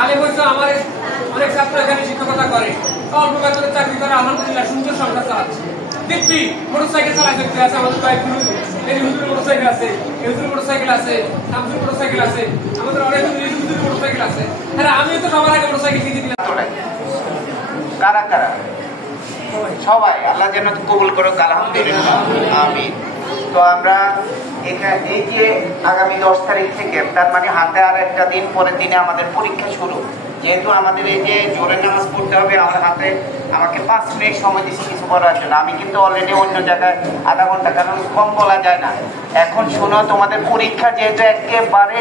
আলেম হচ্ছে আমার অনেক ছাত্র এখানে শিক্ষকতা করে, অল্প বেতনের চাকরি করে, আলহামদুলিল্লাহ সুন্দর সংসার চালাচ্ছে। দেখবি মোটরসাইকেল চালাই দেখতে আছে আমাদের কয়েকগুলো, এই হুজুরের মোটরসাইকেল আছে, এই হুজুরের মোটরসাইকেল আছে, শামসুর মোটরসাইকেল আছে, আমাদের অনেক হুজুরের মোটরসাইকেল আছে। আরে আমিও তো সবার আগে মোটরসাইকেল কিনে দিলাম। কারা কারা? সবাই আল্লাহ যেন কবুল করুক, আলহামদুলিল্লাহ, আমিন। তো আমরা এই যে আগামী 10 তারিখ থেকে, তার মানে হাতে আর একটা দিন, পরের দিনে আমাদের পরীক্ষা শুরু। যেহেতু আমাদের এই যে জোরের নামাজ পড়তে হবে, আমার হাতে আমাকে 5 মিনিট সময় দিচ্ছি কিছু করার জন্য। আমি কিন্তু অলরেডি অন্য জায়গায় আধা ঘন্টা, কারণ কম বলা যায় না। এখন শোনো, তোমাদের পরীক্ষা যেহেতু একেবারে